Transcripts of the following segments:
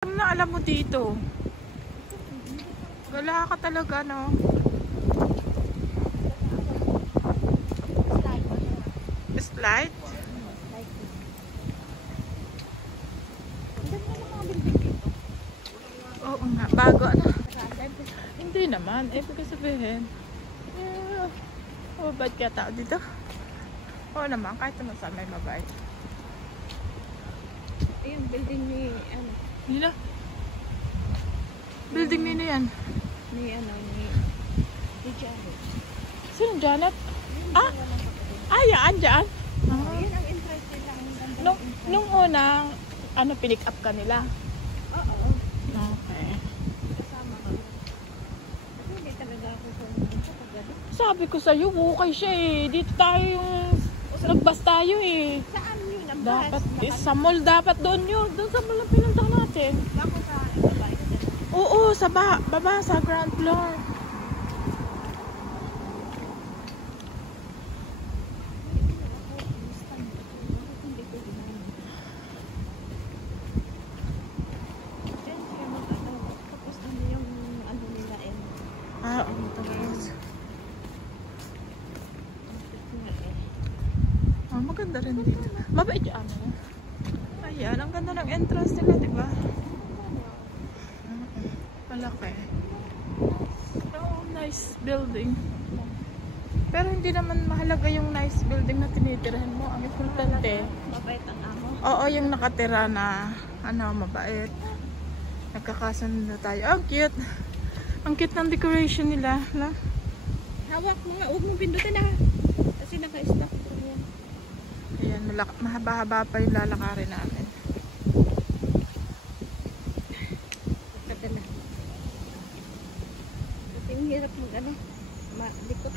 Ano na alam mo dito? Gala ka talaga, no? Slide? Oo nga, bago ano? Hindi naman, ibig sabihin. Mabait kaya tao dito? Oo naman, kahit naman saan may mabait. Ayun, building ni, ano? Nila? Building nila yan? Ni Janet. Sino Janet? Ah? Ah, yan, dyan? Yan ang entrance nila. Nung unang, ano, pinick up ka nila? Oo. Okay. Kasama ka. Kasi hindi talaga ako sa paggalit. Sabi ko sa'yo, okay siya eh. Dito tayo yung nagbas tayo eh. Saan yun? Ang Dapat, bus? sa mall dapat doon yun. Doon sa mall ang pinunta natin. Bako sa ibabay na dyan. Oo, sa baba, sa ground floor. Hindi ko ginagawa. Diyan siya mag-ano. Tapos ano yung ano nila eh. Ah, oo, tapos. Ah, maganda rin dito. Mabait yung ano. Ayan, ang ganda ng entrance nila, di ba? Malaki. Oh, nice building. Pero hindi naman mahalaga yung nice building na tinitirahan mo. Ang importante. Mabait ang amo. Oo, yung nakatira na ano, mabait. Nagkakasundo tayo. Ang cute. Ang cute ng decoration nila. Na? Hawak mo nga. Huwag mong pindutin ha. Kasi naka-stop ko yan. Ayan, mahaba-haba pa yung lalakarin namin. Kadala. Kasi yung hirap mag ano. Likot.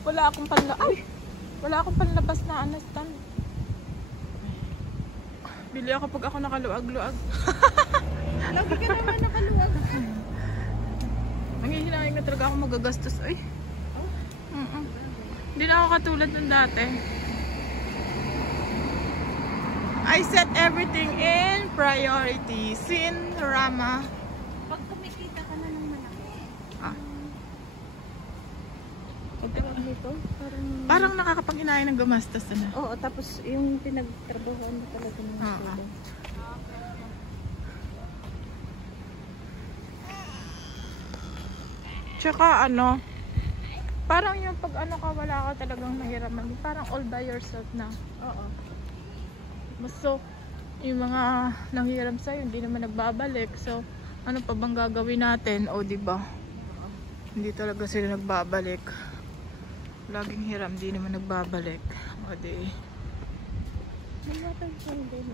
Wala akong wala akong panlabas na ano, stand. Bili ako pag ako nakaluag-luag. Lagi ka naman nakaluwag. Nanghihinahin ka talaga ako magagastos. Ay. Oh? Hindi na ako katulad ng dati. I set everything in priority. Sin, Rama. Pag kumikita ka na ng malaki. Ah. Tawag nito? Parang nakakapanghinayang ng gumastos na. Oo, tapos yung pinagtrabahoan mo talaga ng solo. Tsaka ano, parang yung pag ano ka, wala ka talagang mahiraman. Parang all by yourself na. Oo. So, yung mga nanghiram sa'yo, hindi naman nagbabalik. So, ano pa bang gagawin natin? O, diba? Hindi talaga sila nagbabalik. Laging hiram, hindi naman nagbabalik. O, di. May water fall din.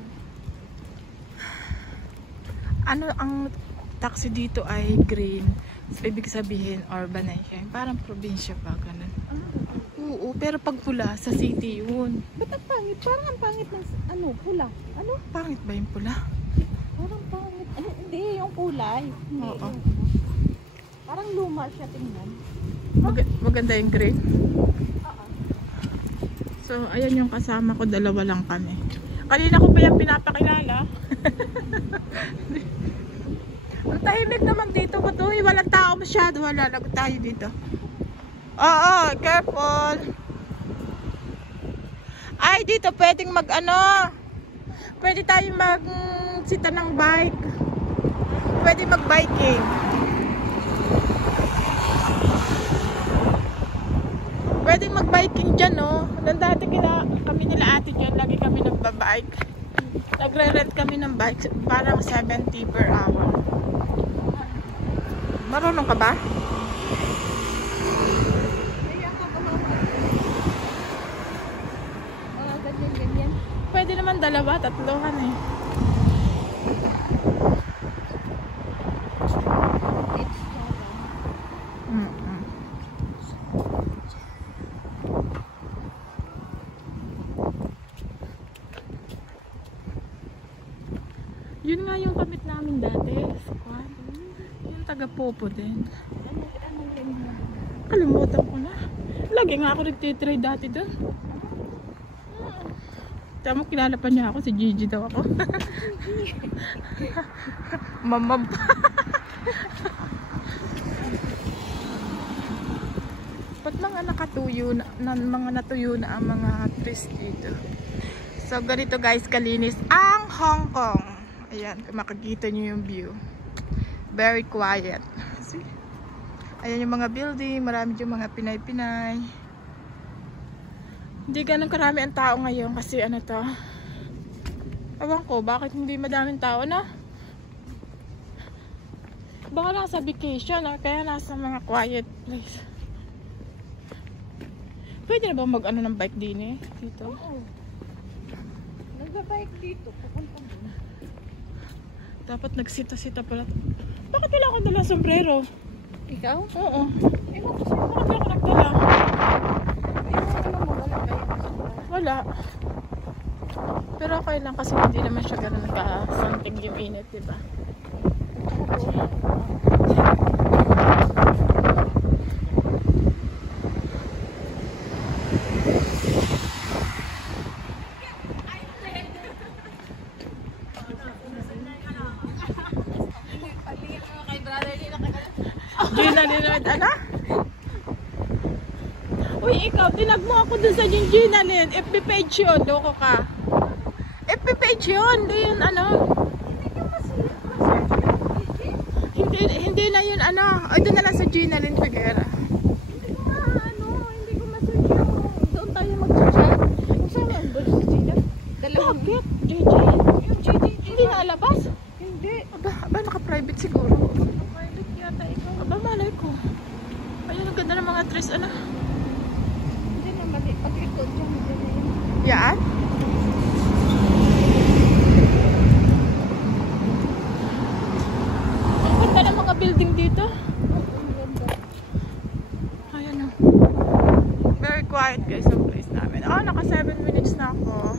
Ano, ang taxi dito ay green. So, ibig sabihin, urbanization. Parang probinsya pa, ganun. Oo, pero pag pula, sa city yun. Ba't ang pangit? Parang ang pangit ng ano, pula. Ano? Pangit ba yung pula? Parang pangit. Ano? Hindi, yung kulay. Hindi, Oo. Parang luma siya tingnan. Maganda yung green. Oo. So, ayan yung kasama ko, dalawa lang kami. Kanina ko pa yung pinapakilala. Ang tahimik naman dito, Matuhi. Walang tao masyado. Wala lang tayo dito. Oo, careful. Ay, dito pwedeng mag ano. Pwede tayong magsita ng bike. Pwede mag biking. Pwedeng mag biking dyan, no? Nang dati kami nila ate dyan, lagi kami nagbabike. Nagre-rent kami ng bike, parang 70 per hour. Marunong ka ba? Ganyan. Pwede naman dalawa, tatlohan eh. It's Yun nga yung kamit namin dati. Squad. Yung taga-popo din. ano yun? Kalimutan ko na. Lagi nga ako nagtitrade dati doon. Tama, kilala pa niya ako. Si Gigi daw ako. Mamam. Ba't mga nakatuyo na, mga natuyo na ang mga trees dito? So, ganito guys, kalinis ang Hong Kong. Ayan, makikita nyo yung view. Very quiet. See? Ayan yung mga building, marami yung mga Pinay-Pinay. Hindi ganun karami ang tao ngayon kasi ano to. Ewan ko, bakit hindi madaming tao na? Baka nasa vacation or kaya nasa mga quiet place. Pwede na ba mag-ano ng bike din eh? Dito? Oo. Nagbabike dito. Pupunta mo. Dapat nagsita-sita pala. Bakit wala akong dala sombrero? Ikaw? Oo. Ewan ko sa'yo. Bakit wala ako nagdala? Ano mo? Wala ba yan? Wala. Pero okay lang kasi hindi naman siya gano'n nagka-something yung init, diba? Gina, ano? Uy, ikaw, tinag mo ako dun sa Gina, Lynn. FB page yun, loko ka. FB page yun, hindi yun ano. Hindi na yun ano. Ay, doon na lang sa Gina, Lynn Figuera. Hindi ko ma-search yung doon tayo mag-chat. Kung saan ang doon sa Gina? Bakit? JJ? Yung JJ. Hindi nalabas? Hindi. Aba, naka-private siguro. Private yata ikaw. Aba, malay ko. Ayun, ang ganda ng mga trees, ano. Hindi na mali. Pag-ikot dyan. Yan? Ang ganda ng mga building dito. Ayan o. Very quiet guys ang place namin. Oh, naka 7 minutes na ako.